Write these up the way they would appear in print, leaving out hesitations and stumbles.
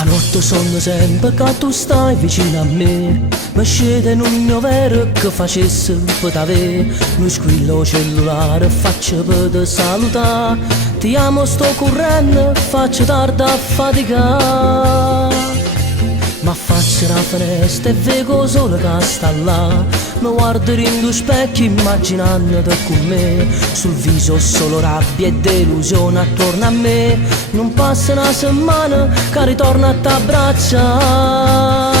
A notte sogno sempre che tu stai vicino a me. Mi scende in un mio vero che facesse per t'avere. Mi squillo cellulare, faccio per te salutare. Ti amo, sto correndo, faccio tardi a faticare. Ma faccio la finestra e vedo solo che sta là. Mi guardo in due specchi immaginandoti con me. Sul viso solo rabbia e delusione attorno a me. Non passa una settimana che ritorno a t'abbracciare.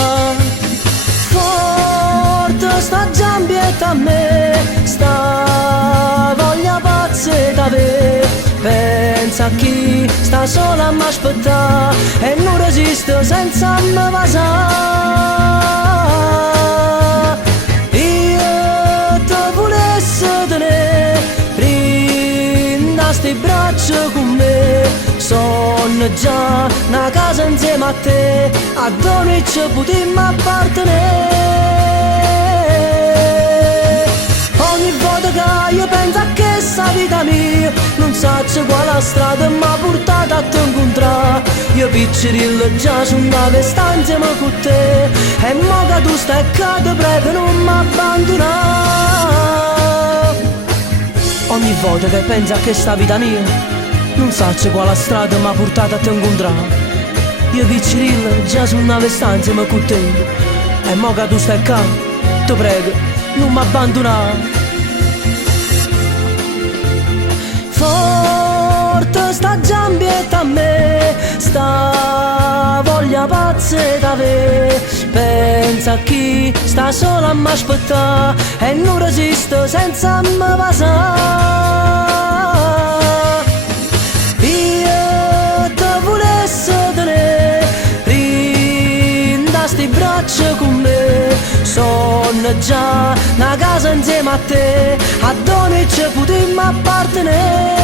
Forte sta giambietta a me, sta voglia pazza d'avere. Pensa a chi sta sola a m'aspettare e non resiste senza me vasare. Io te volessi tenere, prinda sti braccia con me. Sono già una casa insieme a te, a dove ci potremmo appartenere. Ogni volta che io penso a questa vita mia, non so quale strada mi ha portato a te incontrare. Io piccirillo già su una stanza con te, e mo che tu stai qua ti prego non mi abbandonare. Ogni volta che penso a questa vita mia, non so quale strada mi ha portato a te incontrare. Io piccirillo già su una stanza con te, e mo che tu stai qua ti prego non mi abbandonare. Forte sta giambietta a me, sta voglia pazza d'avere. Pensa a chi sta sola a m'aspettare e non resiste senza me vasare. Io te volessi tenere, prinda sti braccia con me. Sono già una casa insieme a te, a dove ci potremmo appartenere.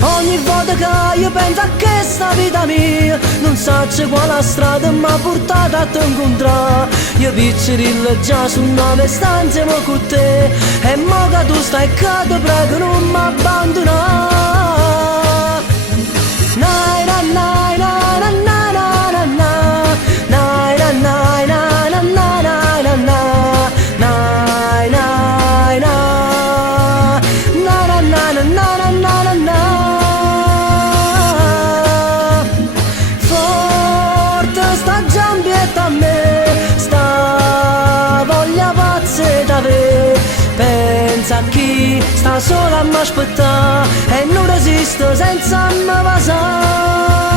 Ogni volta che io penso a questa vita mia, non so quale strada mi ha portato a te incontrare. Io piccirillo già su 9 stanze con te, e mo che tu stai qua ti prego non mi abbandonare. Nai, na, nai, na, na, na, na, na, na. Nai, na, nai, na, na, na, na, na, na. Nai, nai, na. Na, na, na, na, na, na, na, na. Forte sta giambietta a me, sta voglia pazza d'avere. Pensa a chi sta sola a m'aspettare e non resiste senza me vasare.